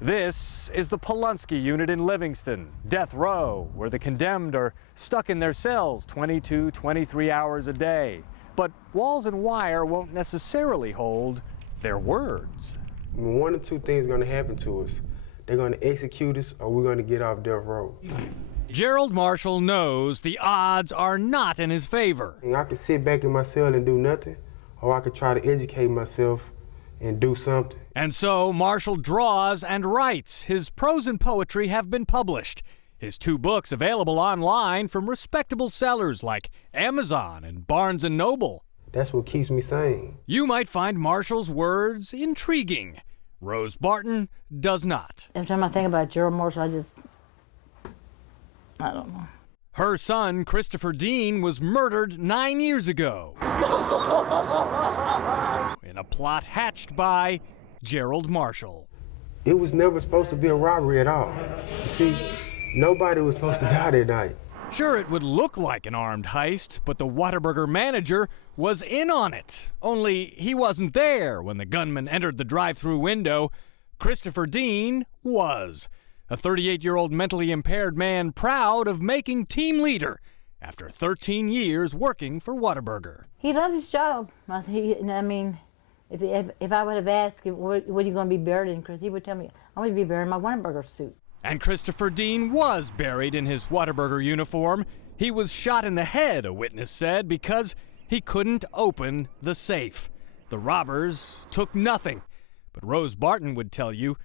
This is the Polunsky unit in Livingston, death row, where the condemned are stuck in their cells 22, 23 hours a day. But walls and wire won't necessarily hold their words. One or two things are going to happen to us. They're going to execute us or we're going to get off death row. Gerald Marshall knows the odds are not in his favor. I could sit back in my cell and do nothing, or I could try to educate myself and do something. And so Marshall draws and writes. His prose and poetry have been published. His 2 books available online from respectable sellers like Amazon and Barnes & Noble. That's what keeps me sane. You might find Marshall's words intriguing. Rose Barton does not. Every time I think about Gerald Marshall, I don't know. Her son, Christopher Dean, was murdered 9 years ago in a plot hatched by Gerald Marshall. It was never supposed to be a robbery at all. You see, nobody was supposed to die that night. Sure, it would look like an armed heist, but the Whataburger manager was in on it. Only he wasn't there when the gunman entered the drive-thru window. Christopher Dean was. A 38-year-old mentally impaired man proud of making team leader after 13 years working for Whataburger. He loved his job. I mean, if I would have asked him, what are you going to be buried in, Chris, he would tell me, I'm going to be buried in my Whataburger suit. And Christopher Dean was buried in his Whataburger uniform. He was shot in the head, a witness said, because he couldn't open the safe. The robbers took nothing, but Rose Barton would tell you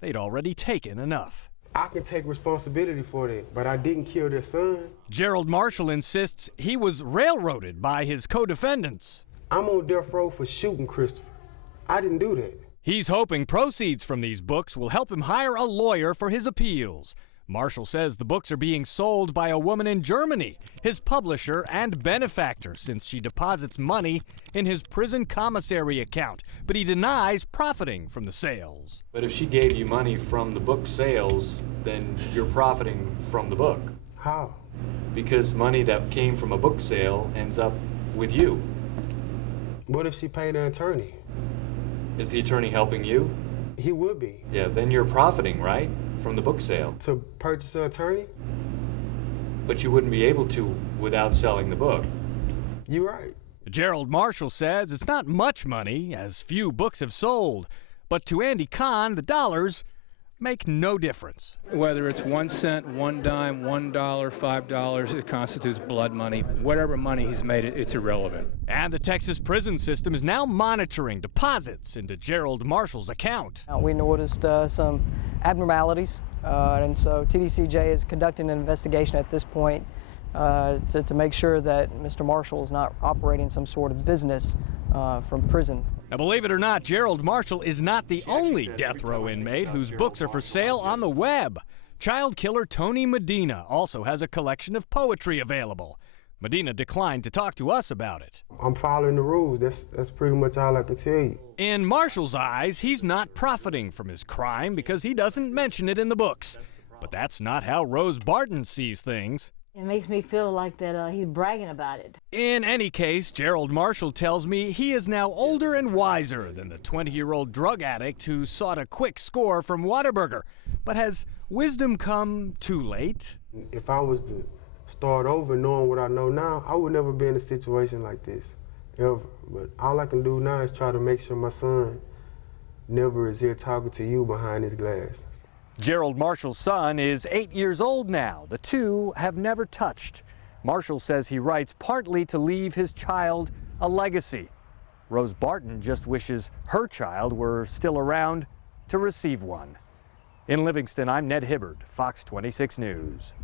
they'd already taken enough. I can take responsibility for that, but I didn't kill their son. Gerald Marshall insists he was railroaded by his co-defendants. I'm on death row for shooting Christopher. I didn't do that. He's hoping proceeds from these books will help him hire a lawyer for his appeals. Marshall says the books are being sold by a woman in Germany, his publisher and benefactor, since she deposits money in his prison commissary account, but he denies profiting from the sales. But if she gave you money from the book sales, then you're profiting from the book. How? Because money that came from a book sale ends up with you. What if she paid an attorney? Is the attorney helping you? He would be. Yeah, then you're profiting, right? From the book sale. To purchase an attorney? But you wouldn't be able to without selling the book. You're right. Gerald Marshall says it's not much money, as few books have sold. But to Andy Kahn, the dollars make no difference. Whether it's 1 cent, 1 dime, $1, $5, it constitutes blood money. Whatever money he's made, it's irrelevant. And the Texas prison system is now monitoring deposits into Gerald Marshall's account. We noticed some abnormalities, and so TDCJ is conducting an investigation at this point to make sure that Mr. Marshall is not operating some sort of business from prison. Now, believe it or not, Gerald Marshall is not the only death row inmate whose books are for sale on the web. Child killer Tony Medina also has a collection of poetry available. Medina declined to talk to us about it. I'm following the rules. That's pretty much all I can tell you. In Marshall's eyes, he's not profiting from his crime because he doesn't mention it in the books. But that's not how Rose Barton sees things. It makes me feel like that he's bragging about it. In any case, Gerald Marshall tells me he is now older and wiser than the 20-year-old drug addict who sought a quick score from Whataburger. But has wisdom come too late? If I was to start over knowing what I know now, I would never be in a situation like this, ever. But all I can do now is try to make sure my son never is here talking to you behind his glass. Gerald Marshall's son is 8 years old now. The two have never touched. Marshall says he writes partly to leave his child a legacy. Rose Barton just wishes her child were still around to receive one. In Livingston, I'm Ned Hibbard, Fox 26 News.